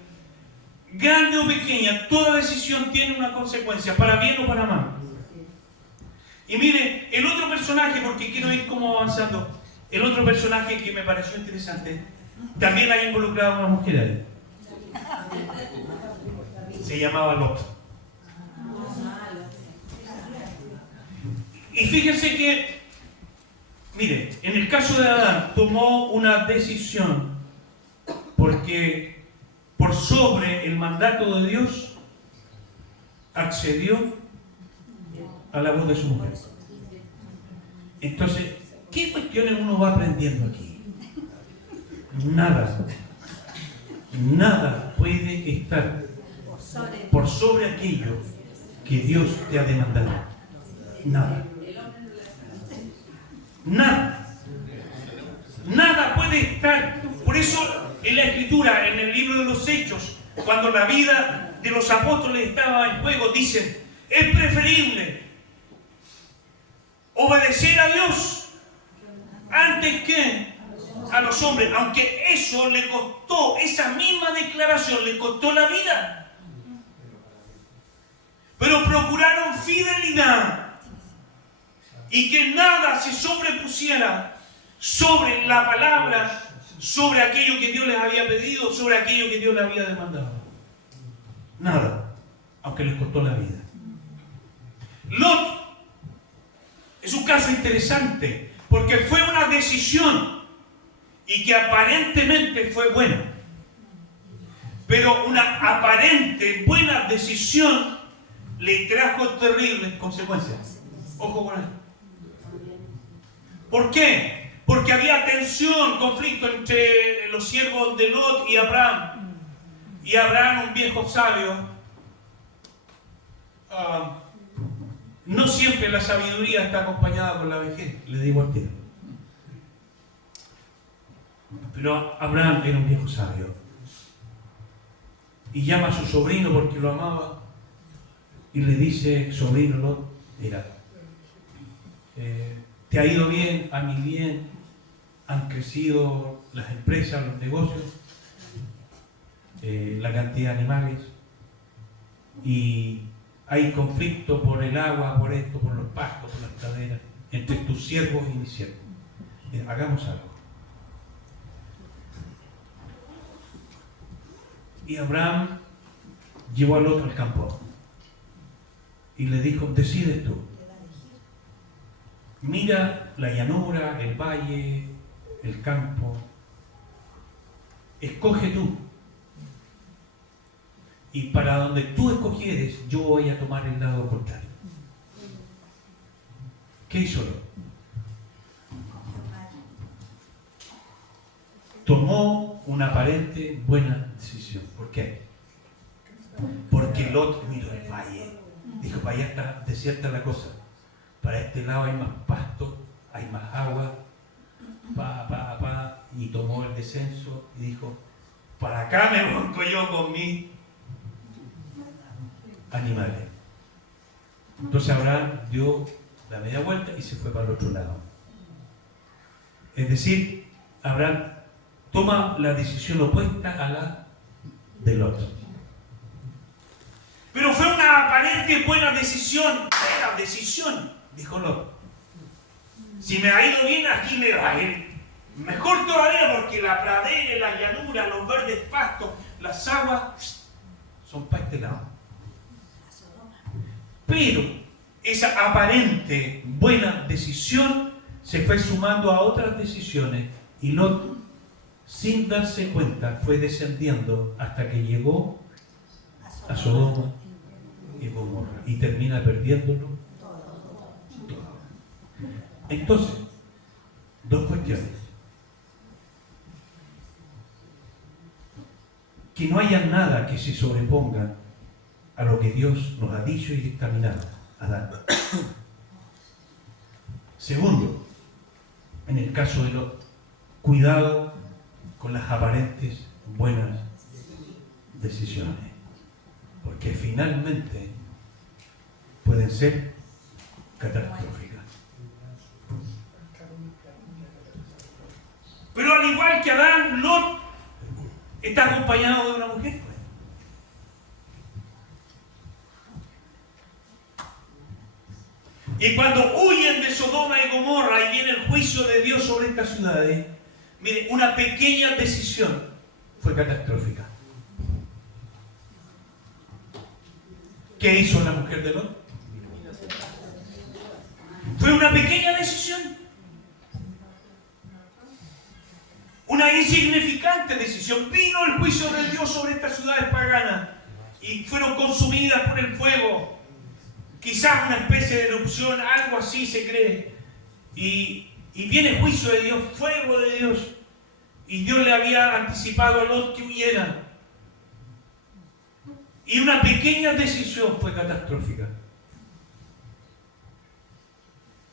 grande o pequeña, toda decisión tiene una consecuencia, para bien o para mal? Y mire, el otro personaje, porque quiero ir como avanzando, el otro personaje que me pareció interesante, también ha involucrado a una mujer ahí. Se llamaba Lot. Y fíjense que, mire, en el caso de Adán, tomó una decisión porque por sobre el mandato de Dios accedió a la voz de su mujer. Entonces, ¿qué cuestiones uno va aprendiendo aquí? Nada puede estar por sobre aquello que Dios te ha demandado. Nada puede estar. Por eso en la Escritura, en el libro de los Hechos, cuando la vida de los apóstoles estaba en juego, dicen: es preferible obedecer a Dios antes que a los hombres, aunque eso le costó, esa misma declaración le costó la vida. Pero procuraron fidelidad y que nada se sobrepusiera sobre la palabra sobre aquello que Dios les había pedido, sobre aquello que Dios les había demandado. Nada, aunque les costó la vida. Lot es un caso interesante, porque fue una decisión y que aparentemente fue buena. Pero una aparente buena decisión le trajo terribles consecuencias. Ojo con esto. ¿Por qué? Porque había tensión, conflicto entre los siervos de Lot y Abraham. Y Abraham, un viejo sabio, no siempre la sabiduría está acompañada por la vejez, le digo al tiro. Pero Abraham era un viejo sabio. Y llama a su sobrino porque lo amaba. Y le dice, sobrino Lot, mira, te ha ido bien, a mí bien, han crecido las empresas, los negocios, la cantidad de animales, y hay conflicto por el agua, por esto, por los pastos, por las praderas, entre tus siervos y mis siervos. Mira, hagamos algo. Y Abraham llevó al otro al campo y le dijo, decides tú. Mira la llanura, el valle, el campo. Escoge tú. Y para donde tú escogieres, yo voy a tomar el lado contrario. ¿Qué hizo Lot? Tomó una aparente buena decisión. ¿Por qué? Porque Lot miró el valle. Dijo, para allá está desierta la cosa. Para este lado hay más pasto, hay más agua. Y tomó el descenso y dijo, para acá me busco yo con mis animales. Entonces Abraham dio la media vuelta y se fue para el otro lado. Es decir, Abraham toma la decisión opuesta a la de Lot. Pero fue una aparente buena decisión, dijo Lot. Si me ha ido bien, aquí me va a ir mejor todavía, porque la pradera, la llanura, los verdes pastos, las aguas son para este lado. Pero esa aparente buena decisión se fue sumando a otras decisiones y Lot, sin darse cuenta, fue descendiendo hasta que llegó a Sodoma y Gomorra y termina perdiéndolo todo. Entonces, dos cuestiones. Que no haya nada que se sobreponga a lo que Dios nos ha dicho y dictaminado a dar. Segundo, en el caso de Lot, cuidado con las aparentes buenas decisiones, porque finalmente pueden ser catastróficas. Pero al igual que Adán, Lot está acompañado de una mujer. Y cuando huyen de Sodoma y Gomorra y viene el juicio de Dios sobre estas ciudades, mire, una pequeña decisión fue catastrófica. ¿Qué hizo la mujer de Lot? Fue una pequeña decisión. Una insignificante decisión. Vino el juicio de Dios sobre estas ciudades paganas y fueron consumidas por el fuego. Quizás una especie de erupción, algo así se cree. Y viene el juicio de Dios, fuego de Dios. Y Dios le había anticipado a Lot que huyera. Y una pequeña decisión fue catastrófica.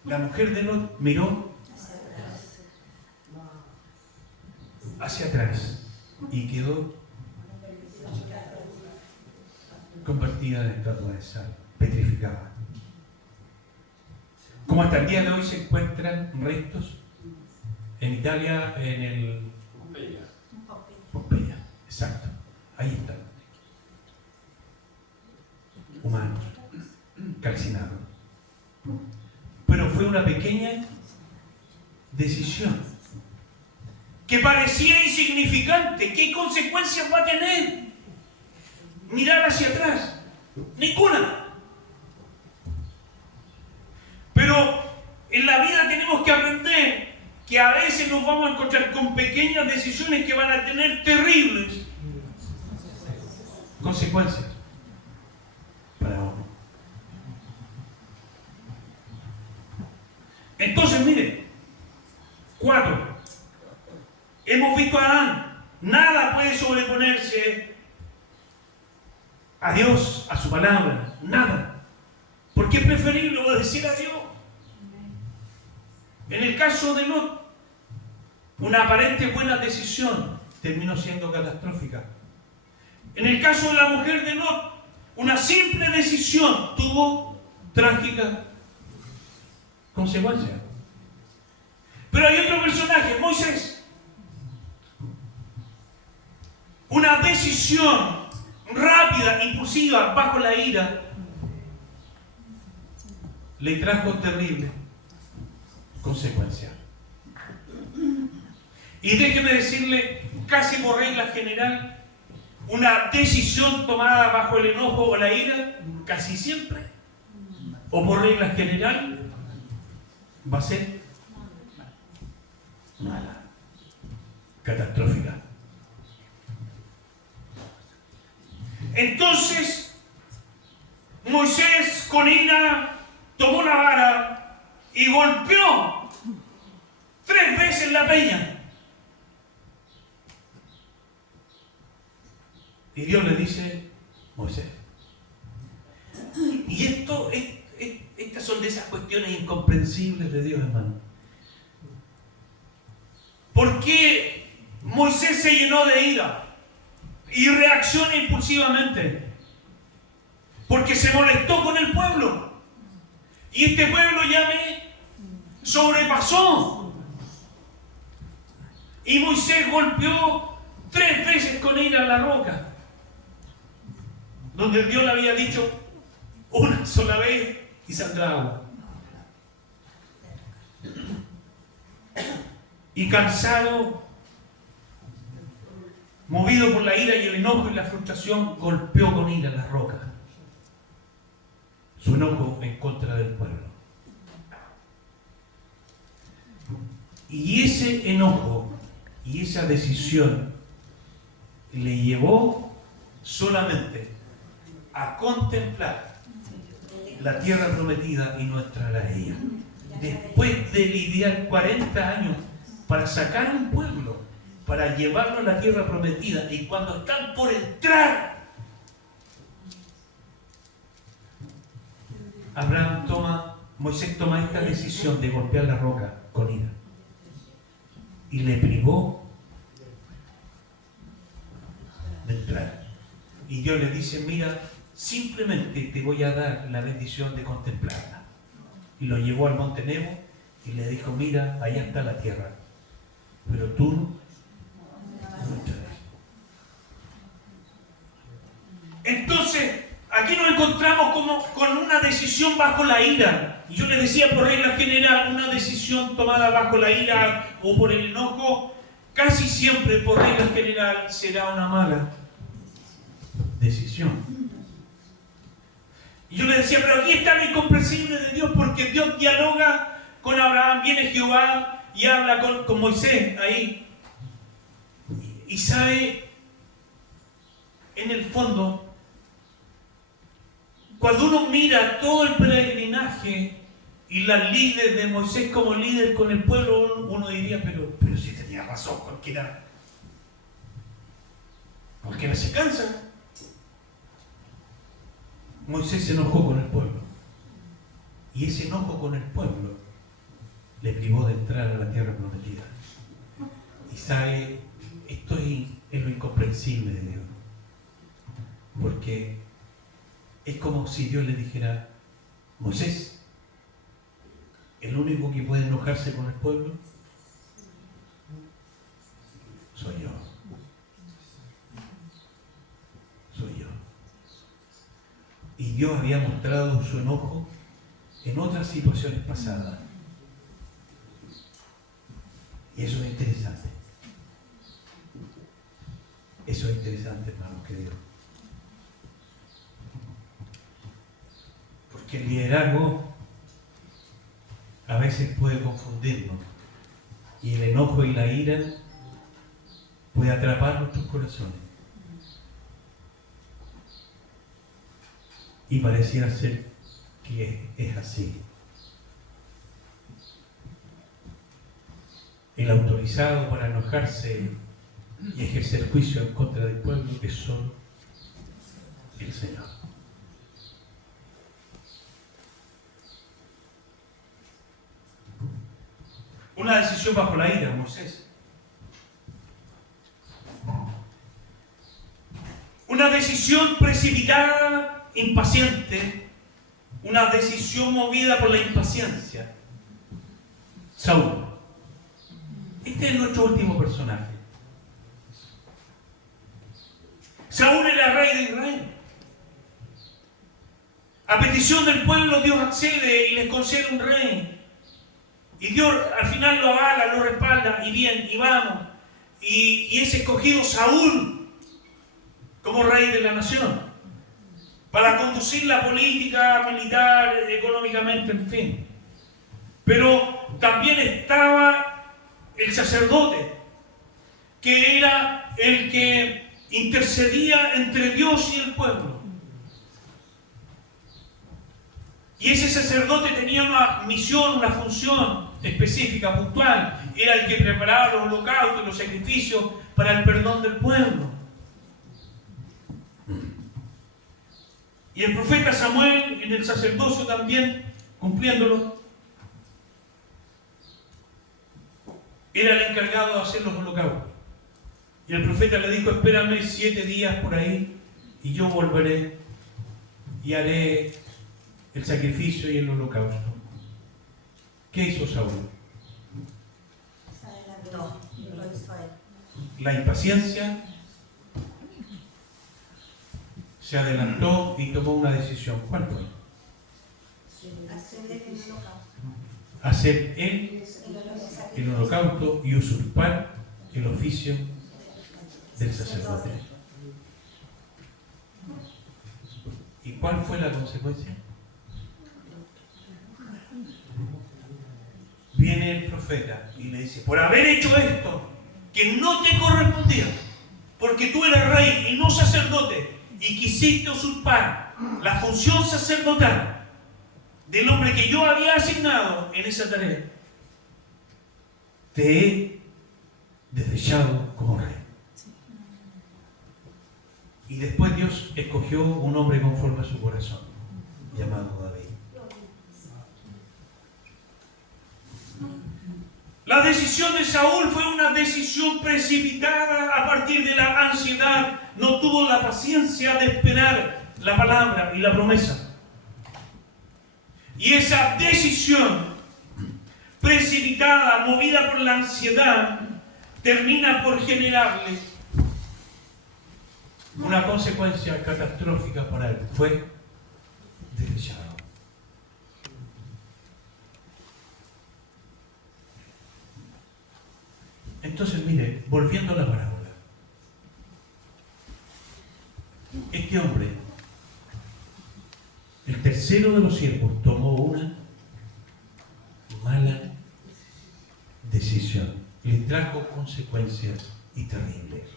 La mujer de Lot miró hacia atrás y quedó convertida en estatua de sal, petrificada. Como hasta el día de hoy se encuentran restos en Italia, en el Pompeya, exacto, ahí están, humanos, calcinados. Pero fue una pequeña decisión que parecía insignificante, ¿qué consecuencias va a tener? Mirar hacia atrás. Ninguna. Pero en la vida tenemos que aprender que a veces nos vamos a encontrar con pequeñas decisiones que van a tener terribles consecuencias para uno. Entonces, miren, 4. Hemos visto a Adán. Nada puede sobreponerse a Dios, a su palabra. Nada. Porque es preferible obedecer a Dios. En el caso de Lot, una aparente buena decisión terminó siendo catastrófica. En el caso de la mujer de Lot, una simple decisión tuvo trágica consecuencia. Pero hay otro personaje, Moisés. Una decisión rápida, impulsiva, bajo la ira, le trajo terrible consecuencia. Y déjeme decirle, casi por regla general, una decisión tomada bajo el enojo o la ira, casi siempre, o por regla general, va a ser mala, catastrófica. Entonces, Moisés con ira tomó una vara y golpeó 3 veces la peña. Y Dios le dice, Moisés. Y estas son de esas cuestiones incomprensibles de Dios, hermano. ¿Por qué Moisés se llenó de ira y reacciona impulsivamente? Porque se molestó con el pueblo. Y este pueblo ya me sobrepasó. Y Moisés golpeó 3 veces con ira la roca, donde Dios le había dicho una sola vez y saldrá agua. Y cansado, movido por la ira y el enojo y la frustración, golpeó con ira la roca. Su enojo en contra del pueblo. Y ese enojo y esa decisión le llevó solamente a contemplar la tierra prometida y no entrar a ella. Después de lidiar 40 años para sacar a un pueblo, para llevarlo a la tierra prometida, y cuando están por entrar, Moisés toma esta decisión de golpear la roca con ira y le privó de entrar. Y Dios le dice, mira, simplemente te voy a dar la bendición de contemplarla. Y lo llevó al monte Nebo y le dijo, mira, allá está la tierra, pero tú no entrarás. Entonces, aquí nos encontramos como con una decisión bajo la ira. Y yo les decía, por regla general, una decisión tomada bajo la ira o por el enojo, casi siempre, por regla general, será una mala decisión. Y yo les decía, pero aquí está lo incomprensible de Dios, porque Dios dialoga con Abraham, viene Jehová y habla con Moisés ahí. Y sabe, en el fondo, cuando uno mira todo el peregrinaje y las líderes de Moisés como líder con el pueblo, uno diría, pero si tenía razón, cualquiera se cansa. Moisés se enojó con el pueblo. Y ese enojo con el pueblo le privó de entrar a la tierra prometida. Y sabe, esto es lo incomprensible de Dios. Porque es como si Dios le dijera, Moisés, el único que puede enojarse con el pueblo soy yo. Soy yo. Y Dios había mostrado su enojo en otras situaciones pasadas. Y eso es interesante. Eso es interesante, hermanos queridos. Porque el liderazgo a veces puede confundirnos. Y el enojo y la ira puede atrapar nuestros corazones. Y pareciera ser que es así. El autorizado para enojarse y ejercer juicio en contra del pueblo es solo el Señor. Una decisión bajo la ira, Moisés. Una decisión precipitada, impaciente. Una decisión movida por la impaciencia. Saúl. Este es nuestro último personaje. Saúl era rey de Israel. A petición del pueblo, Dios accede y les concede un rey. Y Dios al final lo avala, lo respalda, y bien, y vamos. Y es escogido Saúl como rey de la nación, para conducir la política, militar, económicamente, en fin. Pero también estaba el sacerdote, que era el que intercedía entre Dios y el pueblo. Y ese sacerdote tenía una misión, una función específica, puntual. Era el que preparaba los holocaustos, los sacrificios para el perdón del pueblo. Y el profeta Samuel, en el sacerdocio también, cumpliéndolo, era el encargado de hacer los holocaustos. Y el profeta le dijo: espérame 7 días por ahí y yo volveré y haré el sacrificio y el holocausto. ¿Qué hizo Saúl? Se adelantó, lo hizo él. La impaciencia, se adelantó y tomó una decisión. ¿Cuál fue? Hacer el holocausto. Hacer él el holocausto y usurpar el oficio del sacerdote. ¿Y cuál fue la consecuencia? Viene el profeta y le dice: por haber hecho esto que no te correspondía, porque tú eres rey y no sacerdote, y quisiste usurpar la función sacerdotal del hombre que yo había asignado en esa tarea, te he desechado como rey. Y después Dios escogió un hombre conforme a su corazón, llamado David. La decisión de Saúl fue una decisión precipitada a partir de la ansiedad. No tuvo la paciencia de esperar la palabra y la promesa. Y esa decisión precipitada, movida por la ansiedad, termina por generarle una consecuencia catastrófica para él. Fue desechado. Entonces, mire, volviendo a la parábola, este hombre, el tercero de los siervos, tomó una mala decisión. Le trajo consecuencias y terribles.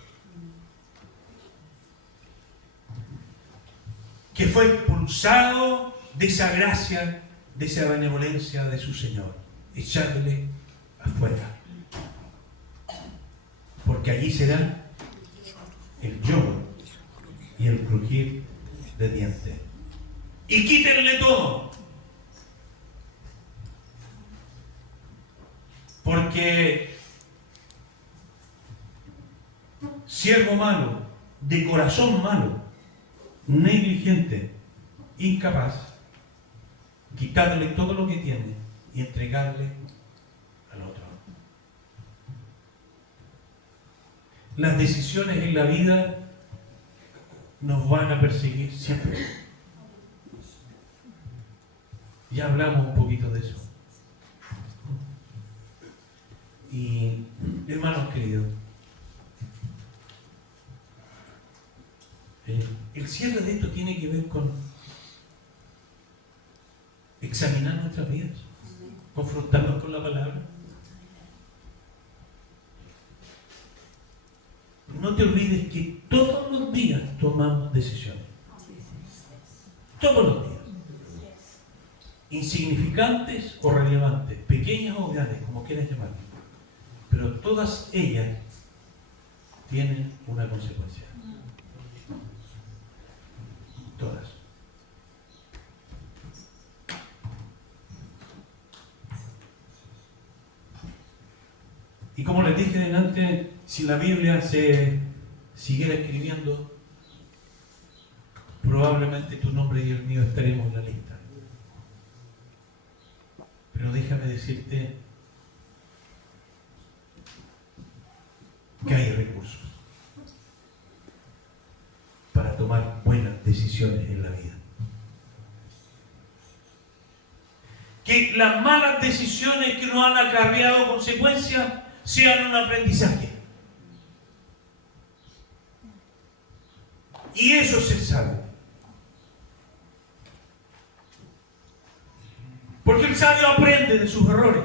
Que fue expulsado de esa gracia, de esa benevolencia de su Señor, echándole afuera. Porque allí será el lloro y el crujir de dientes. Y quítenle todo. Porque siervo malo, de corazón malo, negligente, incapaz, quitarle todo lo que tiene y entregarle al otro. Las decisiones en la vida nos van a perseguir siempre. Ya hablamos un poquito de eso. Y, hermanos queridos, El cierre de esto tiene que ver con examinar nuestras vidas, confrontarnos con la palabra. No te olvides que todos los días tomamos decisiones. Todos los días. Insignificantes o relevantes, pequeñas o grandes, como quieras llamarlas. Pero todas ellas tienen una consecuencia. Todas. Y como les dije delante, si la Biblia se siguiera escribiendo, probablemente tu nombre y el mío estaremos en la lista. Pero déjame decirte que hay recursos para tomar buenas decisiones en la vida. Que las malas decisiones que nos han acarreado consecuencias sean un aprendizaje. Y eso es el sabio. Porque el sabio aprende de sus errores.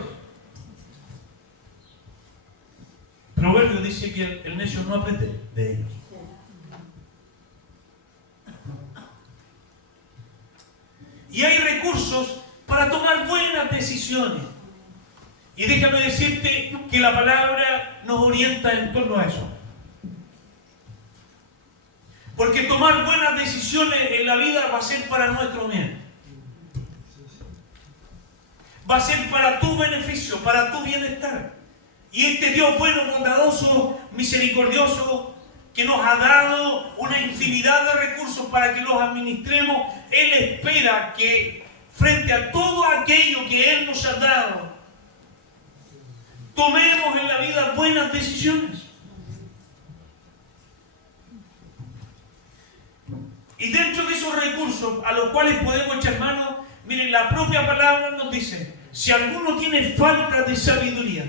Proverbio dice que el necio no aprende de ellos. Y hay recursos para tomar buenas decisiones. Y déjame decirte que la palabra nos orienta en torno a eso. Porque tomar buenas decisiones en la vida va a ser para nuestro bien. Va a ser para tu beneficio, para tu bienestar. Y este Dios bueno, bondadoso, misericordioso, que nos ha dado una infinidad de recursos para que los administremos, Él espera que frente a todo aquello que Él nos ha dado, tomemos en la vida buenas decisiones. Y dentro de esos recursos a los cuales podemos echar mano, miren, la propia palabra nos dice, si alguno tiene falta de sabiduría,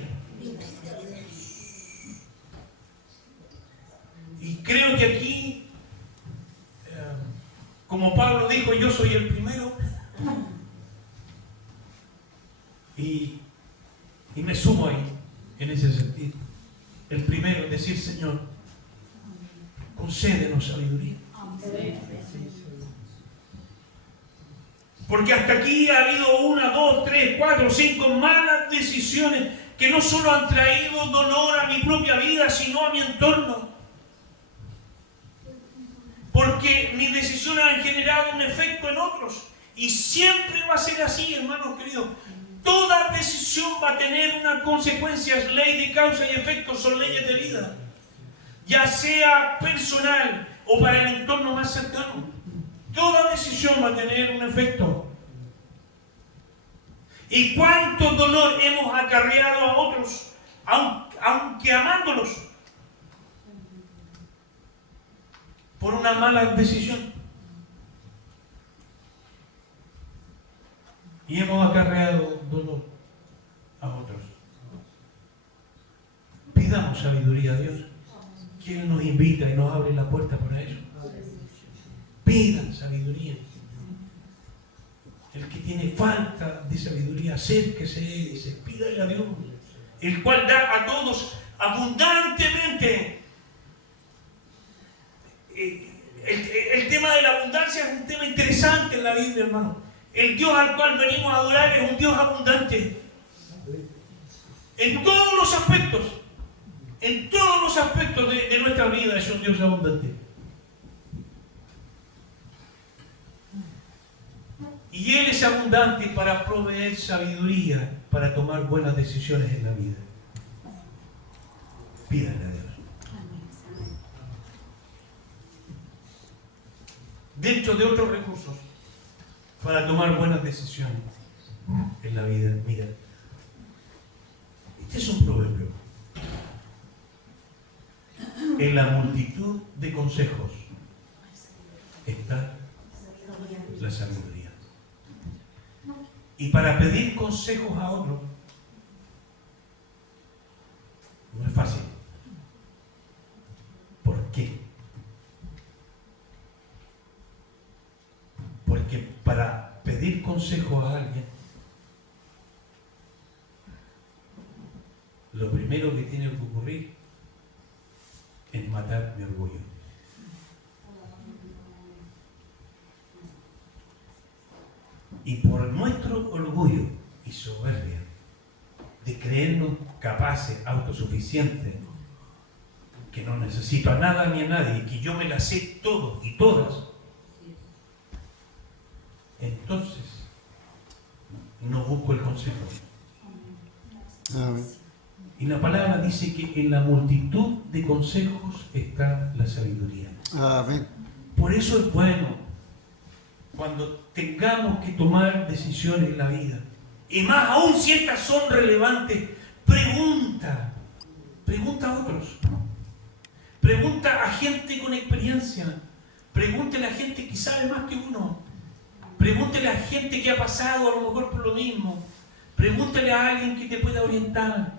y creo que aquí, como Pablo dijo, yo soy el primero, y me sumo ahí, en ese sentido. El primero es decir, Señor, concédenos sabiduría. Porque hasta aquí ha habido 1, 2, 3, 4, 5 malas decisiones que no solo han traído dolor a mi propia vida, sino a mi entorno. Porque mis decisiones han generado un efecto en otros. Y siempre va a ser así, hermanos queridos. Toda decisión va a tener una consecuencia, es ley de causa y efecto, son leyes de vida. Ya sea personal o para el entorno más cercano. Toda decisión va a tener un efecto. ¿Y cuánto dolor hemos acarreado a otros, aunque amándolos, por una mala decisión? Y hemos acarreado dolor a otros. Pidamos sabiduría a Dios, que Él nos invita y nos abre la puerta para eso. Pidan sabiduría. El que tiene falta de sabiduría, acérquese a Él y se pídale a Dios, el cual da a todos abundantemente. El tema de la abundancia es un tema interesante en la Biblia, hermano. El Dios al cual venimos a adorar es un Dios abundante. En todos los aspectos. En todos los aspectos de nuestra vida es un Dios abundante. Y Él es abundante para proveer sabiduría para tomar buenas decisiones en la vida. Pídanle a Dios. Dentro de otros recursos para tomar buenas decisiones en la vida, mira, este es un proverbio. En la multitud de consejos está la sabiduría. Y para pedir consejos a otro no es fácil. ¿Por qué? Porque para pedir consejo a alguien, lo primero que tiene que ocurrir es matar mi orgullo. Y por nuestro orgullo y soberbia de creernos capaces, autosuficientes, que no necesito a nada ni a nadie, que yo me la sé todo y todas, entonces no busco el consejo. Amén. Y la palabra dice que en la multitud de consejos está la sabiduría. Amén. Por eso es bueno, cuando tengamos que tomar decisiones en la vida, y más aún si estas son relevantes, pregunta a otros, pregunta a gente con experiencia, pregúntele a gente que sabe más que uno, pregúntele a gente que ha pasado a lo mejor por lo mismo, pregúntele a alguien que te pueda orientar.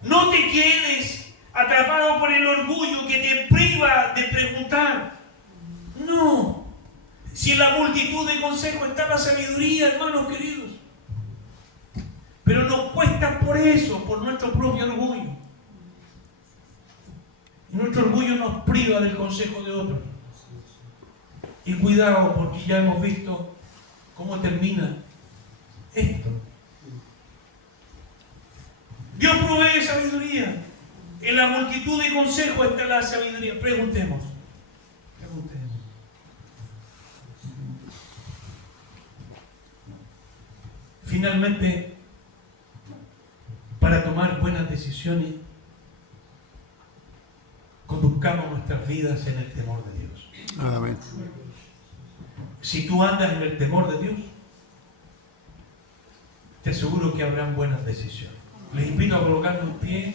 No te quedes atrapado por el orgullo que te priva de preguntar. No. Si en la multitud de consejos está la sabiduría, hermanos queridos. Pero nos cuesta por eso, por nuestro propio orgullo. Y nuestro orgullo nos priva del consejo de otros. Y cuidado, porque ya hemos visto cómo termina esto. Dios provee sabiduría. En la multitud de consejos está la sabiduría. Preguntemos. Finalmente, para tomar buenas decisiones, conduzcamos nuestras vidas en el temor de Dios. Amén. Si tú andas en el temor de Dios, te aseguro que habrán buenas decisiones. Les invito a colocarnos en pie.